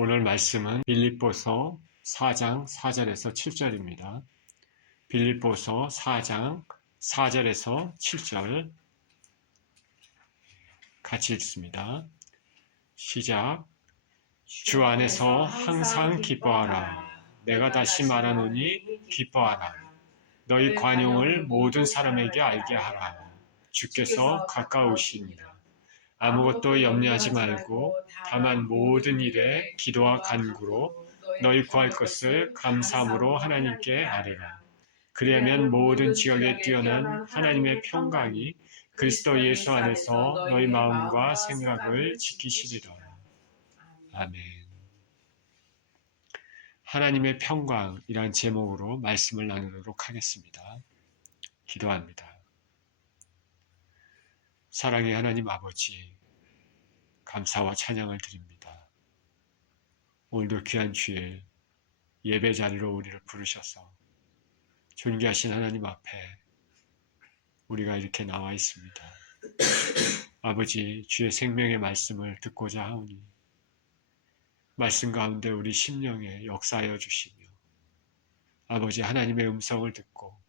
오늘 말씀은 빌립보서 4장 4절에서 7절입니다. 빌립보서 4장 4절에서 7절 같이 읽습니다. 시작. 주 안에서 항상 기뻐하라. 내가 다시 말하노니 기뻐하라. 너희 관용을 모든 사람에게 알게 하라. 주께서 가까우시니라. 아무것도 염려하지 말고 다만 모든 일에 기도와 간구로 너희 구할 것을 감사함으로 하나님께 아뢰라. 그리하면 모든 지각에 뛰어난 하나님의 평강이 그리스도 예수 안에서 너희 마음과 생각을 지키시리라. 아멘. 하나님의 평강이란 제목으로 말씀을 나누도록 하겠습니다. 기도합니다. 사랑의 하나님 아버지, 감사와 찬양을 드립니다. 오늘도 귀한 주일 예배 자리로 우리를 부르셔서 존귀하신 하나님 앞에 우리가 이렇게 나와 있습니다. 아버지, 주의 생명의 말씀을 듣고자 하오니 말씀 가운데 우리 심령에 역사하여 주시며 아버지 하나님의 음성을 듣고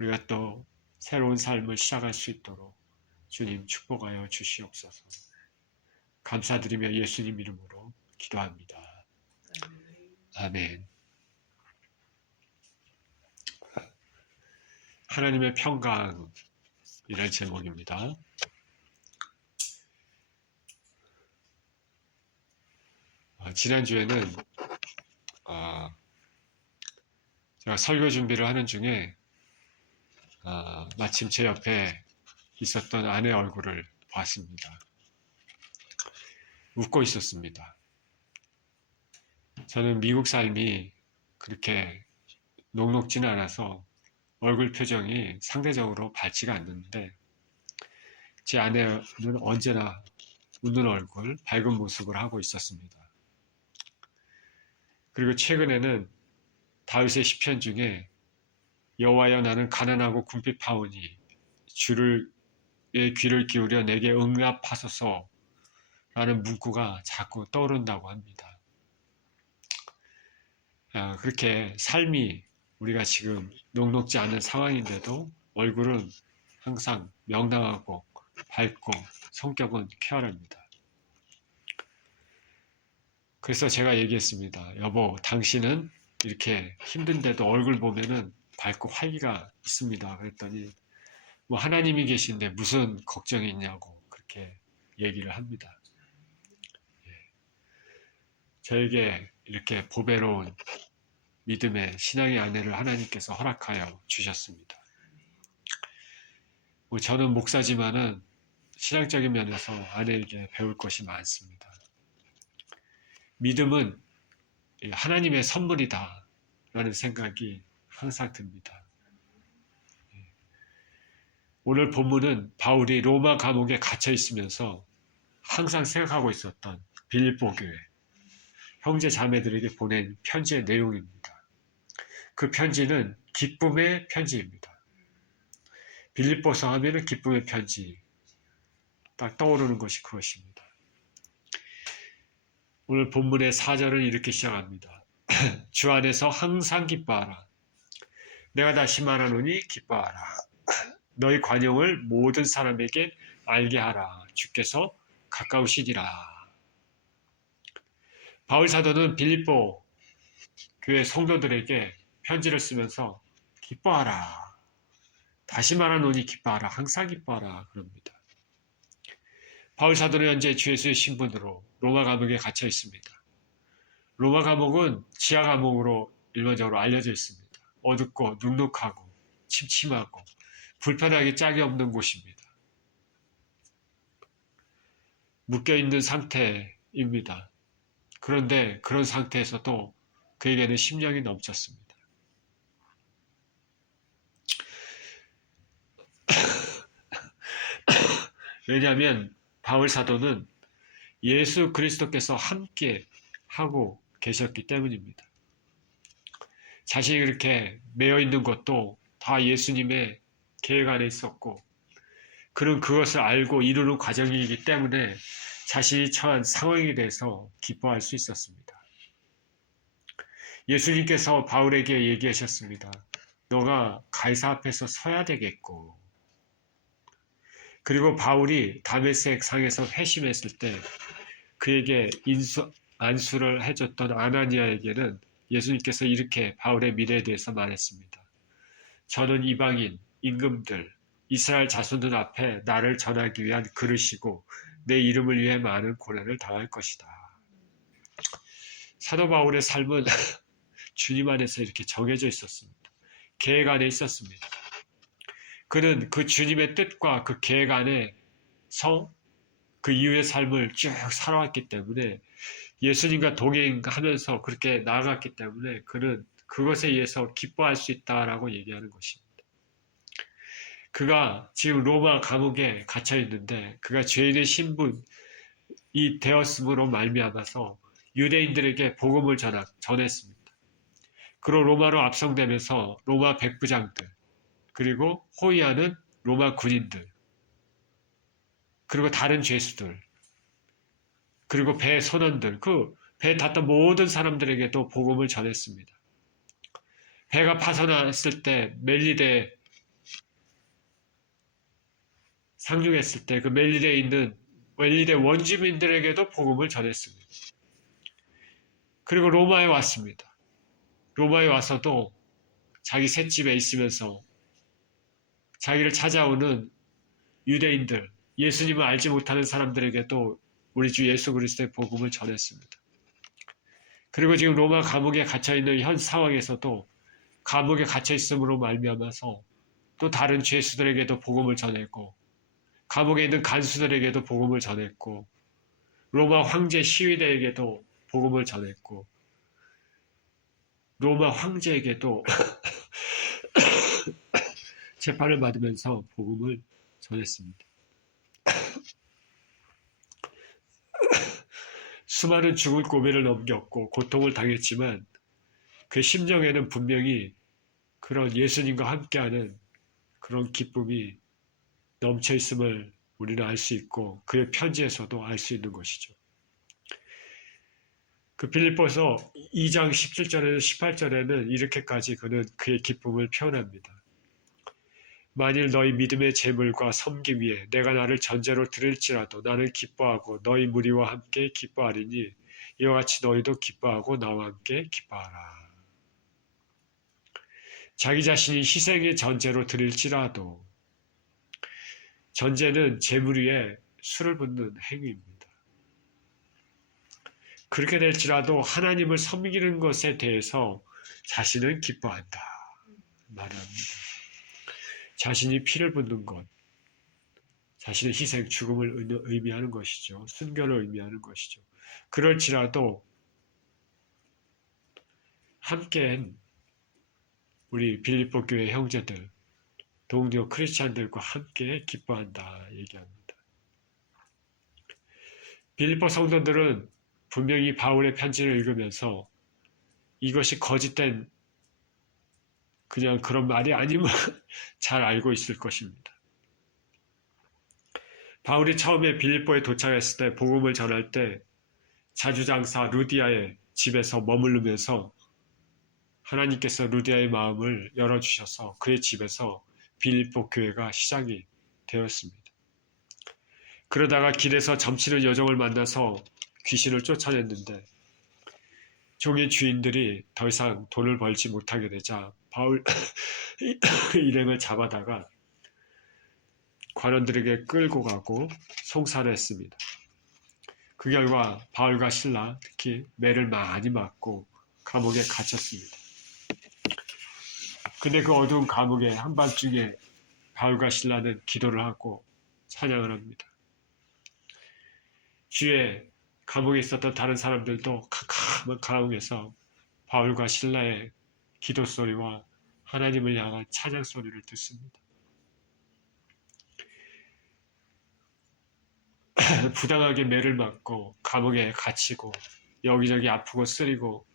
우리가 또 새로운 삶을 시작할 수 있도록 주님 축복하여 주시옵소서. 감사드리며 예수님 이름으로 기도합니다. 아멘. 하나님의 평강이라는 제목입니다. 지난주에는 제가 설교 준비를 하는 중에 마침 제 옆에 있었던 아내 얼굴을 봤습니다. 웃고 있었습니다. 저는 미국 삶이 그렇게 녹록지는 않아서 얼굴 표정이 상대적으로 밝지가 않는데 제 아내는 언제나 웃는 얼굴, 밝은 모습을 하고 있었습니다. 그리고 최근에는 다윗의 시편 중에 여호와여 나는 가난하고 궁핍하오니 주의 귀를 기울여 내게 응답하소서 라는 문구가 자꾸 떠오른다고 합니다. 그렇게 삶이 우리가 지금 녹록지 않은 상황인데도 얼굴은 항상 명랑하고 밝고 성격은 쾌활합니다. 그래서 제가 얘기했습니다. 여보, 당신은 이렇게 힘든데도 얼굴 보면은 밝고 활기가 있습니다. 그랬더니 뭐 하나님이 계신데 무슨 걱정이 있냐고 그렇게 얘기를 합니다. 저에게 이렇게 보배로운 믿음의 신앙의 아내를 하나님께서 허락하여 주셨습니다. 저는 목사지만은 신앙적인 면에서 아내에게 배울 것이 많습니다. 믿음은 하나님의 선물이다 라는 생각이 항상 듭니다. 오늘 본문은 바울이 로마 감옥에 갇혀 있으면서 항상 생각하고 있었던 빌립보 교회 형제 자매들에게 보낸 편지의 내용입니다. 그 편지는 기쁨의 편지입니다. 빌립보서 하면은 기쁨의 편지 딱 떠오르는 것이 그것입니다. 오늘 본문의 4절은 이렇게 시작합니다. 주 안에서 항상 기뻐하라. 내가 다시 말하노니 기뻐하라. 너희 관용을 모든 사람에게 알게 하라. 주께서 가까우시니라. 바울 사도는 빌립보 교회 성도들에게 편지를 쓰면서 기뻐하라. 다시 말하노니 기뻐하라. 항상 기뻐하라. 그럽니다. 바울 사도는 현재 주 예수의 신분으로 로마 감옥에 갇혀 있습니다. 로마 감옥은 지하 감옥으로 일반적으로 알려져 있습니다. 어둡고 눅눅하고 침침하고 불편하기 짝이 없는 곳입니다. 묶여있는 상태입니다. 그런데 그런 상태에서도 그에게는 심령이 넘쳤습니다. 왜냐하면 바울 사도는 예수 그리스도께서 함께 하고 계셨기 때문입니다. 자신이 그렇게 매여 있는 것도 다 예수님의 계획 안에 있었고 그는 그것을 알고 이루는 과정이기 때문에 자신이 처한 상황에 대해서 기뻐할 수 있었습니다. 예수님께서 바울에게 얘기하셨습니다. 너가 가이사 앞에서 서야 되겠고, 그리고 바울이 다메섹 상에서 회심했을 때 그에게 안수를 해줬던 아나니아에게는 예수님께서 이렇게 바울의 미래에 대해서 말했습니다. 저는 이방인, 임금들, 이스라엘 자손들 앞에 나를 전하기 위한 그릇이고 내 이름을 위해 많은 고난을 당할 것이다. 사도 바울의 삶은 주님 안에서 이렇게 정해져 있었습니다. 계획 안에 있었습니다. 그는 그 주님의 뜻과 그 계획 안에서 그 이후의 삶을 쭉 살아왔기 때문에 예수님과 동행하면서 그렇게 나아갔기 때문에 그는 그것에 의해서 기뻐할 수 있다라고 얘기하는 것입니다. 그가 지금 로마 감옥에 갇혀 있는데 그가 죄인의 신분이 되었음으로 말미암아서 유대인들에게 복음을 전했습니다. 그로 로마로 압송되면서 로마 백부장들 그리고 호위하는 로마 군인들 그리고 다른 죄수들 그리고 배 선원들 그 배에 탔던 모든 사람들에게도 복음을 전했습니다. 배가 파손했을 때 멜리데 상륙했을 때 그 멜리데에 있는 멜리데 원주민들에게도 복음을 전했습니다. 그리고 로마에 왔습니다. 로마에 와서도 자기 셋집에 있으면서 자기를 찾아오는 유대인들, 예수님을 알지 못하는 사람들에게도 우리 주 예수 그리스도의 복음을 전했습니다. 그리고 지금 로마 감옥에 갇혀있는 현 상황에서도 감옥에 갇혀있음으로 말미암아서 또 다른 죄수들에게도 복음을 전했고 감옥에 있는 간수들에게도 복음을 전했고 로마 황제 시위대에게도 복음을 전했고 로마 황제에게도 재판을 받으면서 복음을 전했습니다. 수많은 죽을 고비를 넘겼고 고통을 당했지만 그 심정에는 분명히 그런 예수님과 함께하는 그런 기쁨이 넘쳐 있음을 우리는 알 수 있고 그의 편지에서도 알 수 있는 것이죠. 그 빌립보서 2장 17절에서 18절에는 이렇게까지 그는 그의 기쁨을 표현합니다. 만일 너희 믿음의 재물과 섬김 위에 내가 나를 전제로 드릴지라도 나는 기뻐하고 너희 무리와 함께 기뻐하리니 이와 같이 너희도 기뻐하고 나와 함께 기뻐하라. 자기 자신이 희생의 전제로 드릴지라도 전제는 재물 위에 술을 붓는 행위입니다. 그렇게 될지라도 하나님을 섬기는 것에 대해서 자신은 기뻐한다 말합니다. 자신이 피를 붓는 것, 자신의 희생, 죽음을 의미하는 것이죠. 순교를 의미하는 것이죠. 그럴지라도 함께한 우리 빌립보 교회 형제들, 동료 크리스찬들과 함께 기뻐한다 얘기합니다. 빌립보 성도들은 분명히 바울의 편지를 읽으면서 이것이 거짓된 그냥 그런 말이 아님을 잘 알고 있을 것입니다. 바울이 처음에 빌립보에 도착했을 때 복음을 전할 때 자주장사 루디아의 집에서 머무르면서 하나님께서 루디아의 마음을 열어주셔서 그의 집에서 빌립보 교회가 시작이 되었습니다. 그러다가 길에서 점치는 여종을 만나서 귀신을 쫓아냈는데 종의 주인들이 더 이상 돈을 벌지 못하게 되자 바울 일행을 잡아다가 관원들에게 끌고 가고 송사를 했습니다. 그 결과 바울과 실라 특히 매를 많이 맞고 감옥에 갇혔습니다. 근데 그 어두운 감옥의 한밤중에 바울과 실라는 기도를 하고 찬양을 합니다. 주에 감옥에 있었던 다른 사람들도 캄캄한 감옥에서 바울과 실라의 기도 소리와 하나님을 향한 찬양 소리를 듣습니다. 부당하게 매를 맞고 감옥에 갇히고 여기저기 아프고 쓰리고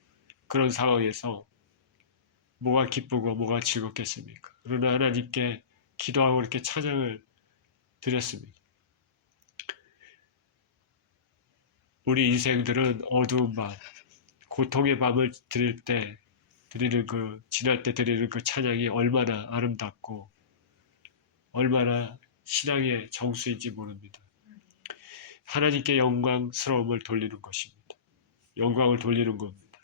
그런 상황에서 뭐가 기쁘고 뭐가 즐겁겠습니까? 그러나 하나님께 기도하고 이렇게 찬양을 드렸습니다. 우리 인생들은 어두운 밤, 고통의 밤을 지날 때 드리는 그 찬양이 얼마나 아름답고 얼마나 신앙의 정수인지 모릅니다. 하나님께 영광스러움을 돌리는 것입니다. 영광을 돌리는 겁니다.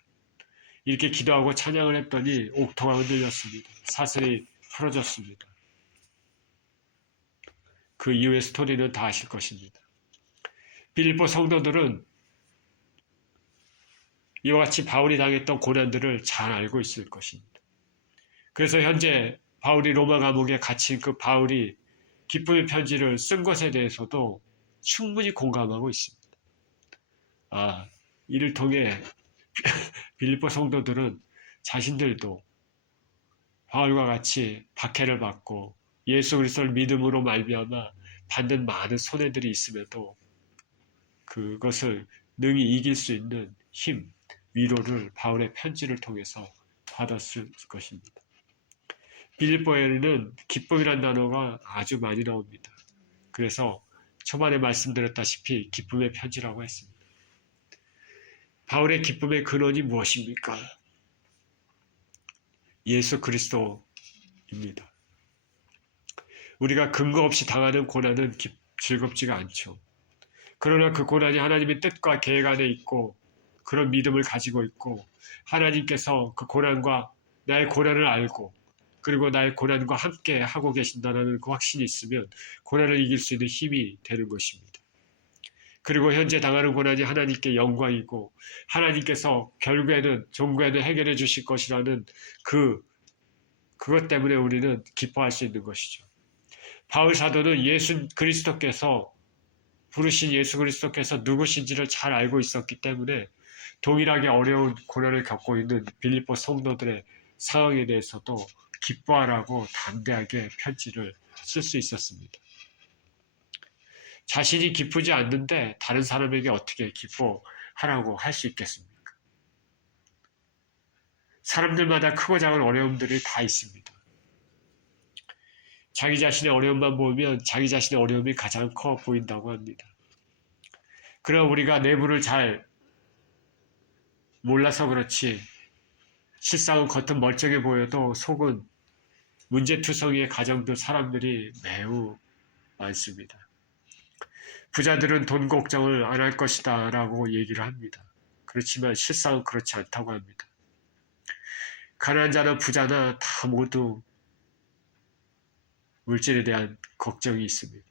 이렇게 기도하고 찬양을 했더니 옥토가 흔들렸습니다. 사슬이 풀어졌습니다. 그 이후의 스토리는 다 아실 것입니다. 빌립보 성도들은 이와 같이 바울이 당했던 고난들을 잘 알고 있을 것입니다. 그래서 현재 바울이 로마 감옥에 갇힌 그 바울이 기쁨의 편지를 쓴 것에 대해서도 충분히 공감하고 있습니다. 이를 통해 빌립보 성도들은 자신들도 바울과 같이 박해를 받고 예수 그리스도를 믿음으로 말미암아 받는 많은 손해들이 있음에도 그것을 능히 이길 수 있는 힘, 위로를 바울의 편지를 통해서 받았을 것입니다. 빌립보에는 기쁨이란 단어가 아주 많이 나옵니다. 그래서 초반에 말씀드렸다시피 기쁨의 편지라고 했습니다. 바울의 기쁨의 근원이 무엇입니까? 예수 그리스도입니다. 우리가 근거 없이 당하는 고난은 즐겁지가 않죠. 그러나 그 고난이 하나님의 뜻과 계획 안에 있고 그런 믿음을 가지고 있고 하나님께서 그 고난과 나의 고난을 알고 그리고 나의 고난과 함께 하고 계신다는 그 확신이 있으면 고난을 이길 수 있는 힘이 되는 것입니다. 그리고 현재 당하는 고난이 하나님께 영광이고 하나님께서 결국에는 종국에는 해결해 주실 것이라는 그것 때문에 우리는 기뻐할 수 있는 것이죠. 바울 사도는 예수 그리스도께서 부르신 예수 그리스도께서 누구신지를 잘 알고 있었기 때문에 동일하게 어려운 고난을 겪고 있는 빌립보 성도들의 상황에 대해서도 기뻐하라고 담대하게 편지를 쓸 수 있었습니다. 자신이 기쁘지 않는데 다른 사람에게 어떻게 기뻐하라고 할 수 있겠습니까? 사람들마다 크고 작은 어려움들이 다 있습니다. 자기 자신의 어려움만 보면 자기 자신의 어려움이 가장 커 보인다고 합니다. 그러나 우리가 내부를 잘 몰라서 그렇지 실상은 겉은 멀쩡해 보여도 속은 문제투성이의 가정들 사람들이 매우 많습니다. 부자들은 돈 걱정을 안 할 것이다 라고 얘기를 합니다. 그렇지만 실상은 그렇지 않다고 합니다. 가난한 자나 부자나 다 모두 물질에 대한 걱정이 있습니다.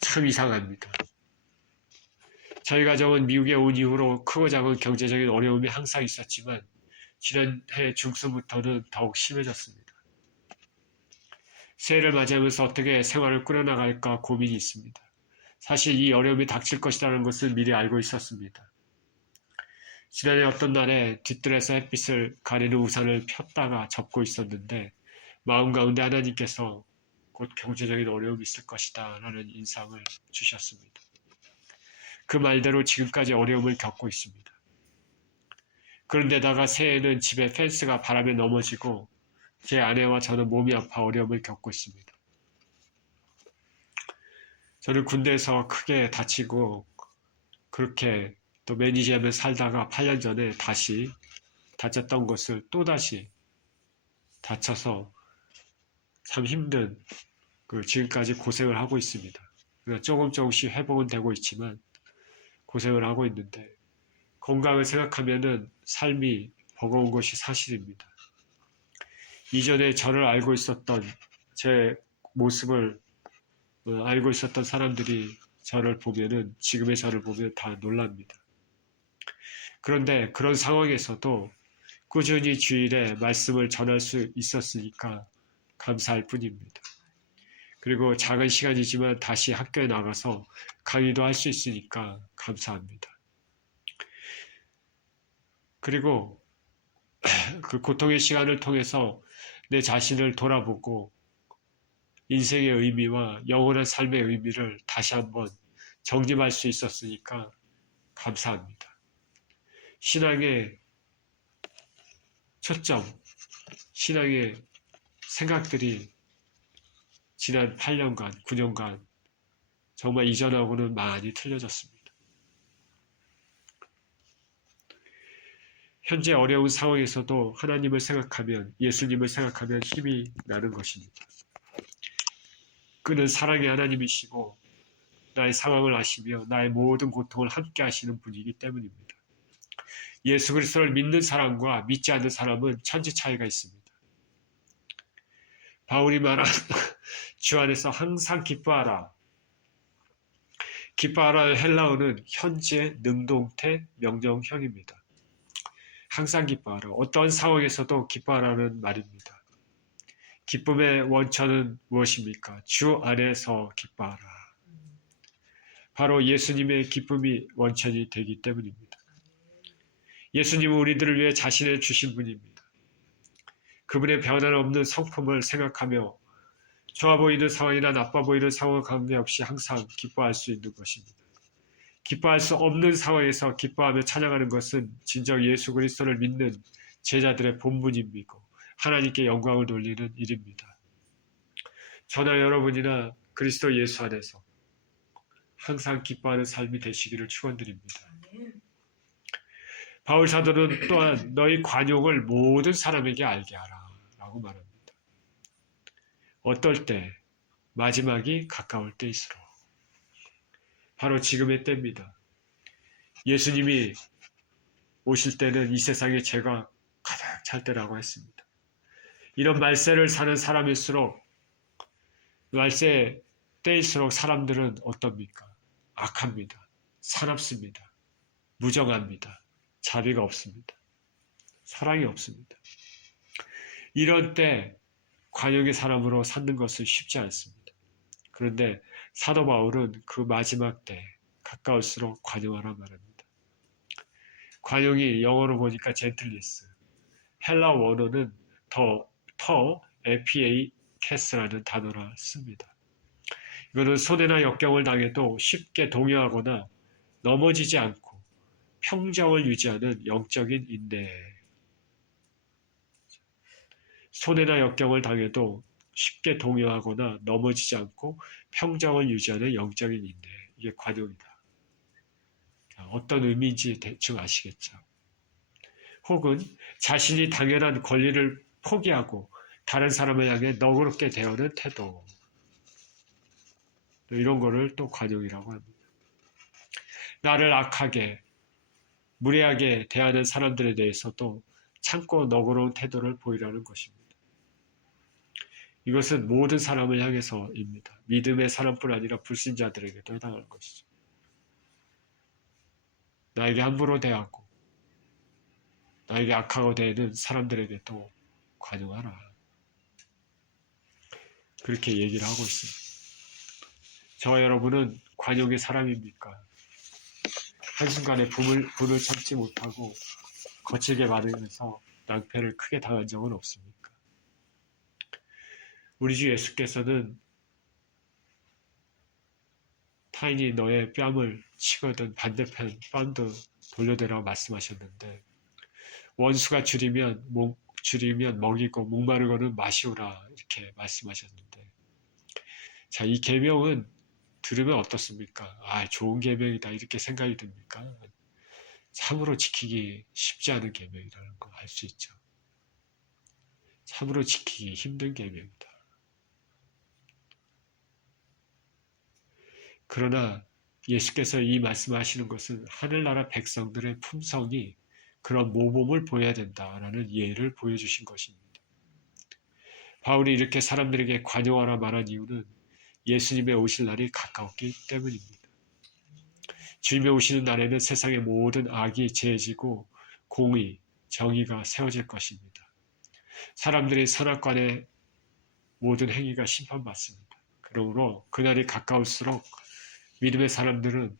참 이상합니다. 저희 가정은 미국에 온 이후로 크고 작은 경제적인 어려움이 항상 있었지만 지난해 중순부터는 더욱 심해졌습니다. 새해를 맞이하면서 어떻게 생활을 꾸려나갈까 고민이 있습니다. 사실 이 어려움이 닥칠 것이라는 것을 미리 알고 있었습니다. 지난해 어떤 날에 뒤뜰에서 햇빛을 가리는 우산을 폈다가 접고 있었는데 마음 가운데 하나님께서 곧 경제적인 어려움이 있을 것이다 라는 인상을 주셨습니다. 그 말대로 지금까지 어려움을 겪고 있습니다. 그런데다가 새해에는 집에 펜스가 바람에 넘어지고 제 아내와 저는 몸이 아파 어려움을 겪고 있습니다. 저는 군대에서 크게 다치고 그렇게 또 매니저하며 살다가 8년 전에 다시 다쳤던 것을 또다시 다쳐서 참 힘든 지금까지 고생을 하고 있습니다. 조금씩 회복은 되고 있지만 고생을 하고 있는데 건강을 생각하면은 삶이 버거운 것이 사실입니다. 이전에 저를 알고 있었던 제 모습을 알고 있었던 사람들이 저를 보면은 지금의 저를 보면 다 놀랍니다. 그런데 그런 상황에서도 꾸준히 주일에 말씀을 전할 수 있었으니까 감사할 뿐입니다. 그리고 작은 시간이지만 다시 학교에 나가서 강의도 할 수 있으니까 감사합니다. 그리고 그 고통의 시간을 통해서 내 자신을 돌아보고 인생의 의미와 영원한 삶의 의미를 다시 한번 정립할 수 있었으니까 감사합니다. 신앙의 초점, 신앙의 생각들이 지난 8년간, 9년간 정말 이전하고는 많이 틀려졌습니다. 현재 어려운 상황에서도 하나님을 생각하면, 예수님을 생각하면 힘이 나는 것입니다. 그는 사랑의 하나님이시고 나의 상황을 아시며 나의 모든 고통을 함께 하시는 분이기 때문입니다. 예수 그리스도를 믿는 사람과 믿지 않는 사람은 천지 차이가 있습니다. 바울이 말한 주 안에서 항상 기뻐하라. 기뻐하라의 헬라어는 현재 능동태 명령형입니다. 항상 기뻐하라. 어떤 상황에서도 기뻐하라는 말입니다. 기쁨의 원천은 무엇입니까? 주 안에서 기뻐하라. 바로 예수님의 기쁨이 원천이 되기 때문입니다. 예수님은 우리들을 위해 자신을 주신 분입니다. 그분의 변함없는 성품을 생각하며 좋아 보이는 상황이나 나빠 보이는 상황 관계없이 항상 기뻐할 수 있는 것입니다. 기뻐할 수 없는 상황에서 기뻐하며 찬양하는 것은 진정 예수 그리스도를 믿는 제자들의 본분이고 하나님께 영광을 돌리는 일입니다. 저나 여러분이나 그리스도 예수 안에서 항상 기뻐하는 삶이 되시기를 축원드립니다. 바울 사도는 또한 너희 관용을 모든 사람에게 알게 하라 라고 말합니다. 어떨 때? 마지막이 가까울 때일수록. 바로 지금의 때입니다. 예수님이 오실 때는 이 세상에 죄가 가득 찰 때라고 했습니다. 이런 말세를 사는 사람일수록, 말세 때일수록 사람들은 어떻습니까? 악합니다. 사납습니다. 무정합니다. 자비가 없습니다. 사랑이 없습니다. 이런 때 관용의 사람으로 사는 것은 쉽지 않습니다. 그런데 사도 바울은 그 마지막 때 가까울수록 관용하라 말합니다. 관용이 영어로 보니까 젠틀리스, 헬라 원어는 더 에pa 캐스라는 단어를 씁니다. 이거는 손해나 역경을 당해도 쉽게 동요하거나 넘어지지 않고 평정을 유지하는 영적인 인내. 손해나 역경을 당해도 쉽게 동요하거나 넘어지지 않고 평정을 유지하는 영적인 인내. 이게 관용이다. 어떤 의미인지 대충 아시겠죠? 혹은 자신이 당연한 권리를 포기하고 다른 사람을 향해 너그럽게 대하는 태도. 이런 거를 또 관용이라고 합니다. 나를 악하게, 무례하게 대하는 사람들에 대해서도 참고 너그러운 태도를 보이라는 것입니다. 이것은 모든 사람을 향해서입니다. 믿음의 사람뿐 아니라 불신자들에게도 해당하는 것이죠. 나에게 함부로 대하고 나에게 악하고 대하는 사람들에게도 관용하라. 그렇게 얘기를 하고 있습니다. 저와 여러분은 관용의 사람입니까? 한순간에 분을 참지 못하고 거칠게 받으면서 낭패를 크게 당한 적은 없습니까? 우리 주 예수께서는 타인이 너의 뺨을 치거든 반대편 뺨도 돌려대라고 말씀하셨는데, 원수가 줄이면 먹이고 목마르고는 마시오라 이렇게 말씀하셨는데, 자, 이 계명은 들으면 어떻습니까? 좋은 계명이다 이렇게 생각이 듭니까? 참으로 지키기 쉽지 않은 계명이라는 거 알 수 있죠. 참으로 지키기 힘든 계명이다. 그러나 예수께서 이 말씀하시는 것은 하늘나라 백성들의 품성이 그런 모범을 보여야 된다라는 예를 보여주신 것입니다. 바울이 이렇게 사람들에게 관용하라 말한 이유는 예수님의 오실 날이 가까웠기 때문입니다. 주님의 오시는 날에는 세상의 모든 악이 제해지고 공의, 정의가 세워질 것입니다. 사람들의 선악관의 모든 행위가 심판받습니다. 그러므로 그날이 가까울수록 믿음의 사람들은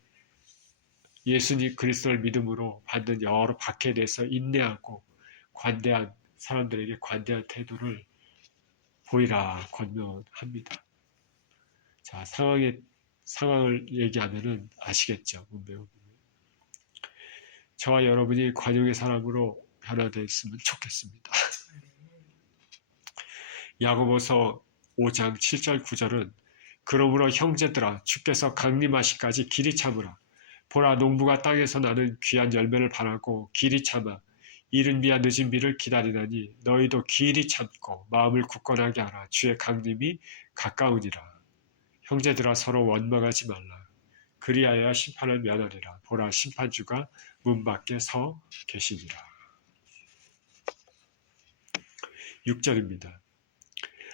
예수님 그리스도를 믿음으로 받는 여러 박해에 대해서 인내하고 관대한 사람들에게 관대한 태도를 보이라 권면합니다. 자, 상황을 얘기하면은 아시겠죠? 저와 여러분이 관용의 사람으로 변화되었으면 좋겠습니다. 야고보서 5장 7절 9절은 그러므로 형제들아 주께서 강림하시까지 길이 참으라. 보라 농부가 땅에서 나는 귀한 열매를 바라고 길이 참아 이른 비와 늦은 비를 기다리나니 너희도 길이 참고 마음을 굳건하게 하라. 주의 강림이 가까우니라. 형제들아 서로 원망하지 말라. 그리하여 심판을 면하리라. 보라 심판주가 문 밖에 서 계시니라. 6절입니다.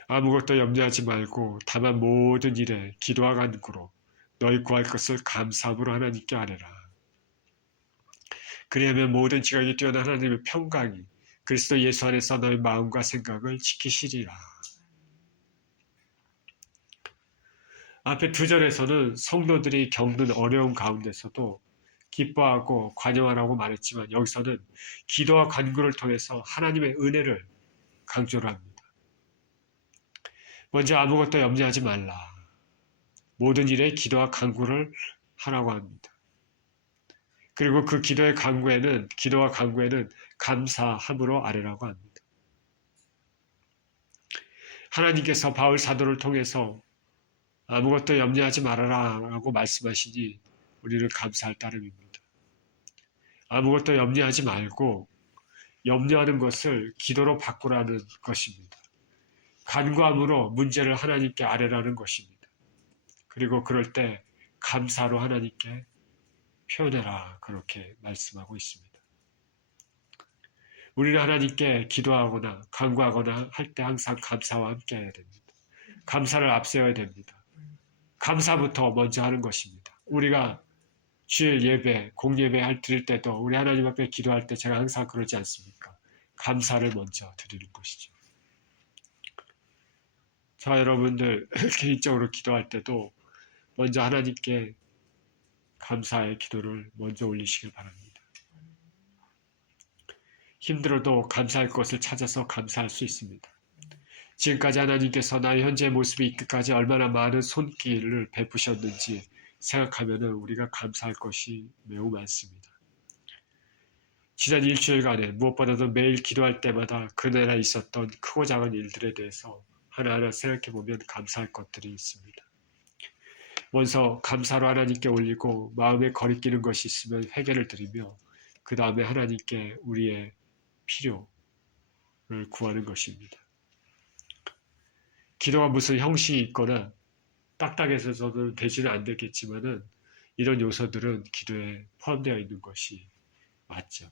아무것도 염려하지 말고 다만 모든 일에 기도와 간구로 너희 구할 것을 감사함으로 하나님께 아뢰라. 그리하면 모든 지각이 뛰어난 하나님의 평강이 그리스도 예수 안에서 너희 마음과 생각을 지키시리라. 앞에 2절에서는 성도들이 겪는 어려움 가운데서도 기뻐하고 관용하라고 말했지만 여기서는 기도와 간구를 통해서 하나님의 은혜를 강조를 합니다. 먼저 아무것도 염려하지 말라. 모든 일에 기도와 간구를 하라고 합니다. 그리고 그 기도와 간구에는 감사함으로 아뢰라고 합니다. 하나님께서 바울 사도를 통해서 아무것도 염려하지 말아라 라고 말씀하시니 우리는 감사할 따름입니다. 아무것도 염려하지 말고 염려하는 것을 기도로 바꾸라는 것입니다. 간구함으로 문제를 하나님께 아뢰라는 것입니다. 그리고 그럴 때 감사로 하나님께 표현해라 그렇게 말씀하고 있습니다. 우리는 하나님께 기도하거나 간구하거나 할 때 항상 감사와 함께 해야 됩니다. 감사를 앞세워야 됩니다. 감사부터 먼저 하는 것입니다. 우리가 주일 예배, 공예배 드릴 때도 우리 하나님 앞에 기도할 때 제가 항상 그러지 않습니까? 감사를 먼저 드리는 것이죠. 자, 여러분들 개인적으로 기도할 때도 먼저 하나님께 감사의 기도를 먼저 올리시길 바랍니다. 힘들어도 감사할 것을 찾아서 감사할 수 있습니다. 지금까지 하나님께서 나의 현재 모습이 있기까지 얼마나 많은 손길을 베푸셨는지 생각하면 우리가 감사할 것이 매우 많습니다. 지난 일주일간에 무엇보다도 매일 기도할 때마다 그날에 있었던 크고 작은 일들에 대해서 하나하나 생각해보면 감사할 것들이 있습니다. 먼저 감사로 하나님께 올리고 마음에 거리끼는 것이 있으면 회개를 드리며 그 다음에 하나님께 우리의 필요를 구하는 것입니다. 기도가 무슨 형식이 있거나 딱딱해서는 되지는 않겠지만은 이런 요소들은 기도에 포함되어 있는 것이 맞죠.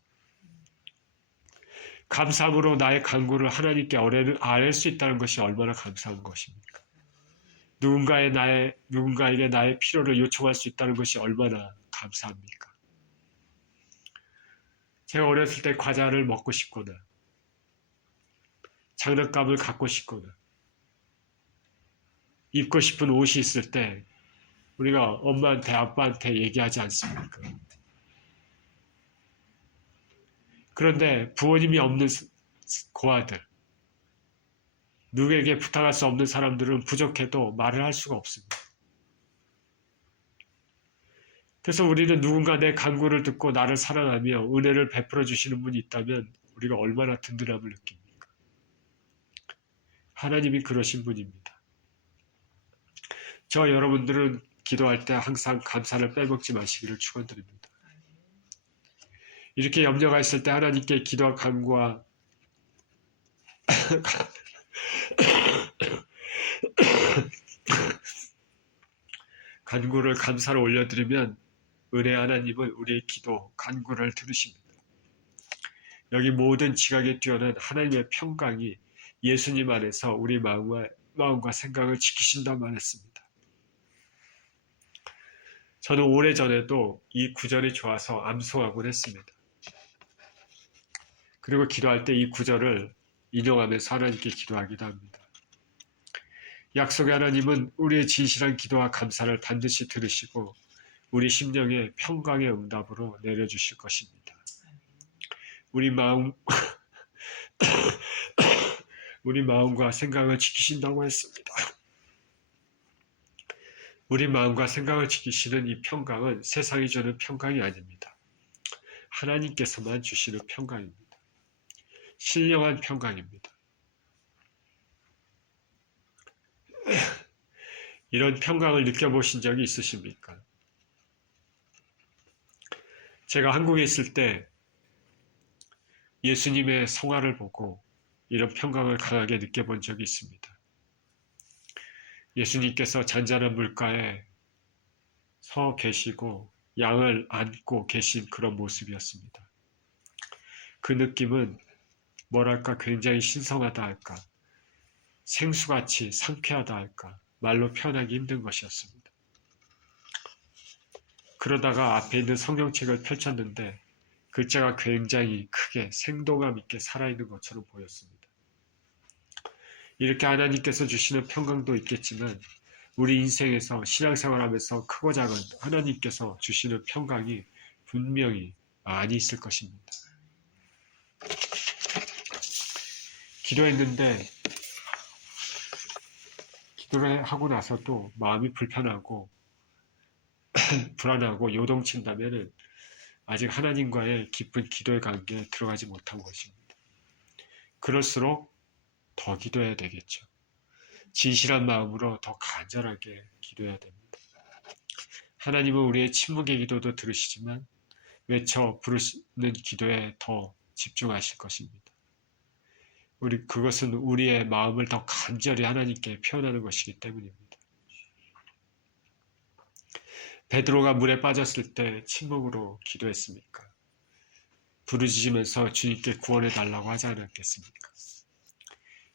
감사함으로 나의 간구를 하나님께 아뢰 수 있다는 것이 얼마나 감사한 것입니까? 누군가에게 나의 필요를 요청할 수 있다는 것이 얼마나 감사합니까? 제가 어렸을 때 과자를 먹고 싶거나 장난감을 갖고 싶거나 입고 싶은 옷이 있을 때 우리가 엄마한테 아빠한테 얘기하지 않습니까? 그런데 부모님이 없는 고아들, 누구에게 부탁할 수 없는 사람들은 부족해도 말을 할 수가 없습니다. 그래서 우리는 누군가 내 간구를 듣고 나를 사랑하며 은혜를 베풀어 주시는 분이 있다면 우리가 얼마나 든든함을 느낍니까? 하나님이 그러신 분입니다. 저 여러분들은 기도할 때 항상 감사를 빼먹지 마시기를 축원드립니다. 이렇게 염려가 있을 때 하나님께 기도와 간구와 간구를 감사로 올려드리면 은혜 하나님은 우리의 기도, 간구를 들으십니다. 여기 모든 지각에 뛰어난 하나님의 평강이 예수님 안에서 우리 마음과 생각을 지키신다 말했습니다. 저는 오래전에도 이 구절이 좋아서 암송하곤 했습니다. 그리고 기도할 때 이 구절을 인용하면서 하나님께 기도하기도 합니다. 약속의 하나님은 우리의 진실한 기도와 감사를 반드시 들으시고 우리 심령의 평강의 응답으로 내려주실 것입니다. 우리 마음과 생각을 지키신다고 했습니다. 우리 마음과 생각을 지키시는 이 평강은 세상이 주는 평강이 아닙니다. 하나님께서만 주시는 평강입니다. 신령한 평강입니다. 이런 평강을 느껴보신 적이 있으십니까? 제가 한국에 있을 때 예수님의 성화를 보고 이런 평강을 강하게 느껴본 적이 있습니다. 예수님께서 잔잔한 물가에 서 계시고 양을 안고 계신 그런 모습이었습니다. 그 느낌은 뭐랄까 굉장히 신성하다 할까, 생수같이 상쾌하다 할까, 말로 표현하기 힘든 것이었습니다. 그러다가 앞에 있는 성경책을 펼쳤는데 글자가 굉장히 크게 생동감 있게 살아있는 것처럼 보였습니다. 이렇게 하나님께서 주시는 평강도 있겠지만 우리 인생에서 신앙생활하면서 크고 작은 하나님께서 주시는 평강이 분명히 많이 있을 것입니다. 기도했는데 기도를 하고 나서도 마음이 불편하고 불안하고 요동친다면 아직 하나님과의 깊은 기도의 관계에 들어가지 못한 것입니다. 그럴수록 더 기도해야 되겠죠. 진실한 마음으로 더 간절하게 기도해야 됩니다. 하나님은 우리의 침묵의 기도도 들으시지만 외쳐 부르는 기도에 더 집중하실 것입니다. 그것은 우리의 마음을 더 간절히 하나님께 표현하는 것이기 때문입니다. 베드로가 물에 빠졌을 때 침묵으로 기도했습니까? 부르짖으면서 주님께 구원해 달라고 하지 않았겠습니까?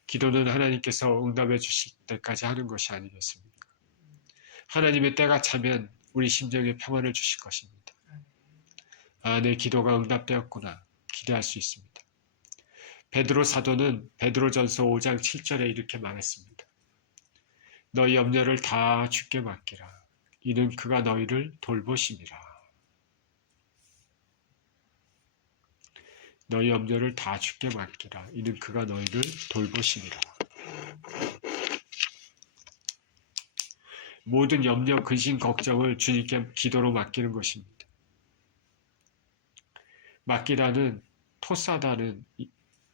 기도는 하나님께서 응답해 주실 때까지 하는 것이 아니겠습니까? 하나님의 때가 차면 우리 심정에 평안을 주실 것입니다. 아, 내 기도가 응답되었구나 기대할 수 있습니다. 베드로 사도는 베드로전서 5장 7절에 이렇게 말했습니다. 너희 염려를 다 주께 맡기라. 이는 그가 너희를 돌보심이라. 너희 염려를 다 주께 맡기라. 이는 그가 너희를 돌보심이라. 모든 염려, 근심, 걱정을 주님께 기도로 맡기는 것입니다. 맡기다는 토사다는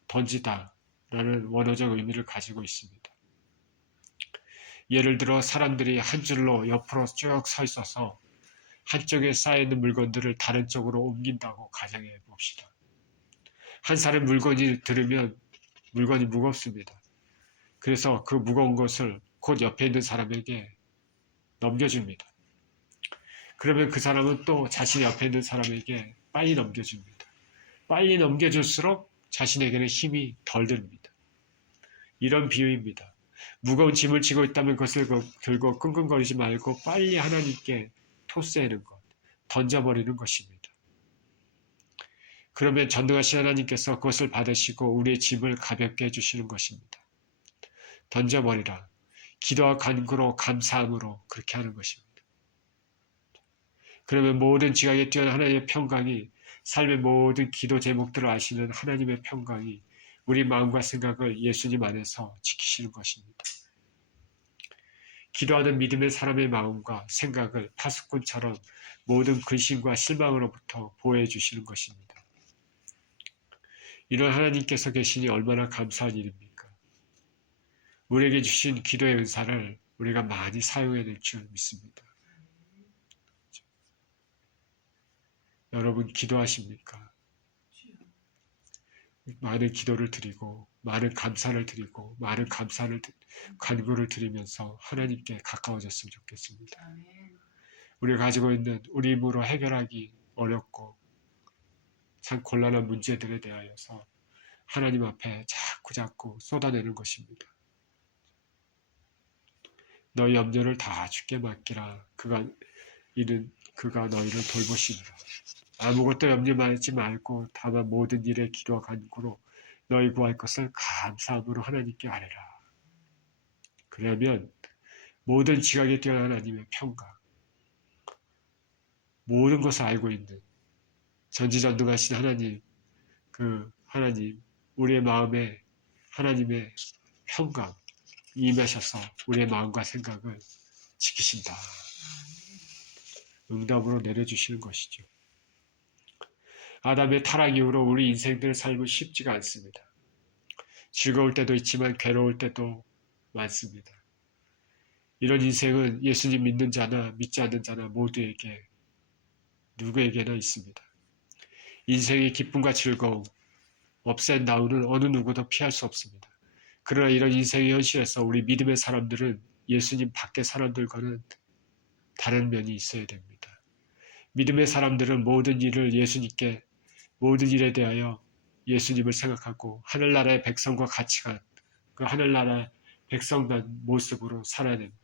던지다라는 원어적 의미를 가지고 있습니다. 예를 들어 사람들이 한 줄로 옆으로 쭉 서 있어서 한쪽에 쌓여있는 물건들을 다른 쪽으로 옮긴다고 가정해 봅시다. 한 사람 물건이 들으면 물건이 무겁습니다. 그래서 그 무거운 것을 곧 옆에 있는 사람에게 넘겨줍니다. 그러면 그 사람은 또 자신 옆에 있는 사람에게 빨리 넘겨줍니다. 빨리 넘겨줄수록 자신에게는 힘이 덜 듭니다. 이런 비유입니다. 무거운 짐을 지고 있다면 그것을 들고 끙끙거리지 말고 빨리 하나님께 토스하는 것, 던져버리는 것입니다. 그러면 전능하신 하나님께서 그것을 받으시고 우리의 짐을 가볍게 해주시는 것입니다. 던져버리라. 기도와 간구로 감사함으로 그렇게 하는 것입니다. 그러면 모든 지각에 뛰어난 하나님의 평강이 삶의 모든 기도 제목들을 아시는 하나님의 평강이 우리 마음과 생각을 예수님 안에서 지키시는 것입니다. 기도하는 믿음의 사람의 마음과 생각을 파수꾼처럼 모든 근심과 실망으로부터 보호해 주시는 것입니다. 이런 하나님께서 계시니 얼마나 감사한 일입니까? 우리에게 주신 기도의 은사를 우리가 많이 사용해낼 줄 믿습니다. 여러분 기도하십니까? 많은 기도를 드리고 많은 감사를 드리고 많은 간구를 드리면서 하나님께 가까워졌으면 좋겠습니다. 우리가 가지고 있는 우리 힘으로 해결하기 어렵고 참 곤란한 문제들에 대하여서 하나님 앞에 자꾸 쏟아내는 것입니다. 너희 염려를 다 주께 맡기라. 그가 너희를 돌보시리라. 아무것도 염려하지 말고 다만 모든 일에 기도와 간구로 너희 구할 것을 감사함으로 하나님께 아뢰라. 그러면 모든 지각에 뛰어난 하나님의 평강, 모든 것을 알고 있는 전지전능하신 하나님, 우리의 마음에 하나님의 평강 임하셔서 우리의 마음과 생각을 지키신다. 응답으로 내려주시는 것이죠. 아담의 타락 이후로 우리 인생들의 삶은 쉽지가 않습니다. 즐거울 때도 있지만 괴로울 때도 많습니다. 이런 인생은 예수님 믿는 자나 믿지 않는 자나 누구에게나 있습니다. 인생의 기쁨과 즐거움, 업앤다운을 어느 누구도 피할 수 없습니다. 그러나 이런 인생의 현실에서 우리 믿음의 사람들은 예수님 밖의 사람들과는 다른 면이 있어야 됩니다. 믿음의 사람들은 모든 일에 대하여 예수님을 생각하고 하늘나라의 백성과 같이 간 그 하늘나라의 백성단 모습으로 살아야 됩니다.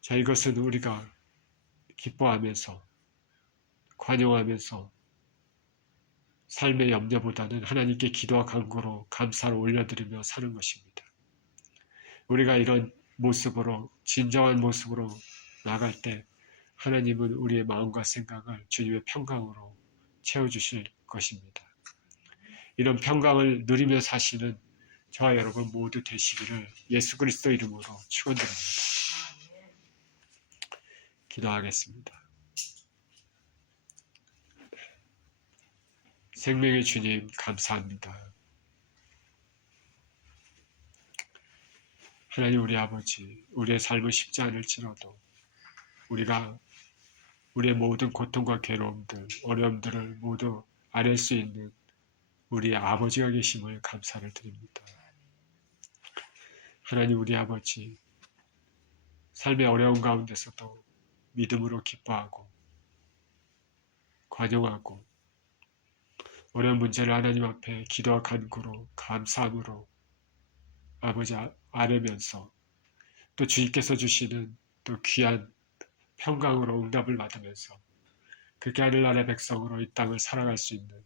자, 이것은 우리가 기뻐하면서 관용하면서 삶의 염려보다는 하나님께 기도와 간구로 감사를 올려드리며 사는 것입니다. 우리가 이런 모습으로 진정한 모습으로 나갈 때 하나님은 우리의 마음과 생각을 주님의 평강으로 채워주실 것입니다. 이런 평강을 누리며 사시는 저와 여러분 모두 되시기를 예수 그리스도 이름으로 축원드립니다. 기도하겠습니다. 생명의 주님 감사합니다. 하나님 우리 아버지, 우리의 삶은 쉽지 않을지라도 우리가 우리의 모든 고통과 괴로움들, 어려움들을 모두 아랠 수 있는 우리의 아버지가 계심을 감사를 드립니다. 하나님 우리 아버지, 삶의 어려운 가운데서도 믿음으로 기뻐하고 관용하고 어려운 문제를 하나님 앞에 기도와 간구로 감사함으로 아버지 아뢰면서 또 주님께서 주시는 또 귀한 평강으로 응답을 받으면서 그렇게 하늘나라의 백성으로 이 땅을 살아갈 수 있는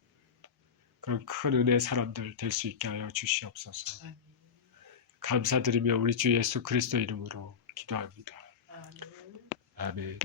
그런 큰 은혜의 사람들 될 수 있게 하여 주시옵소서. 감사드리며 우리 주 예수 그리스도 이름으로 기도합니다. 아멘.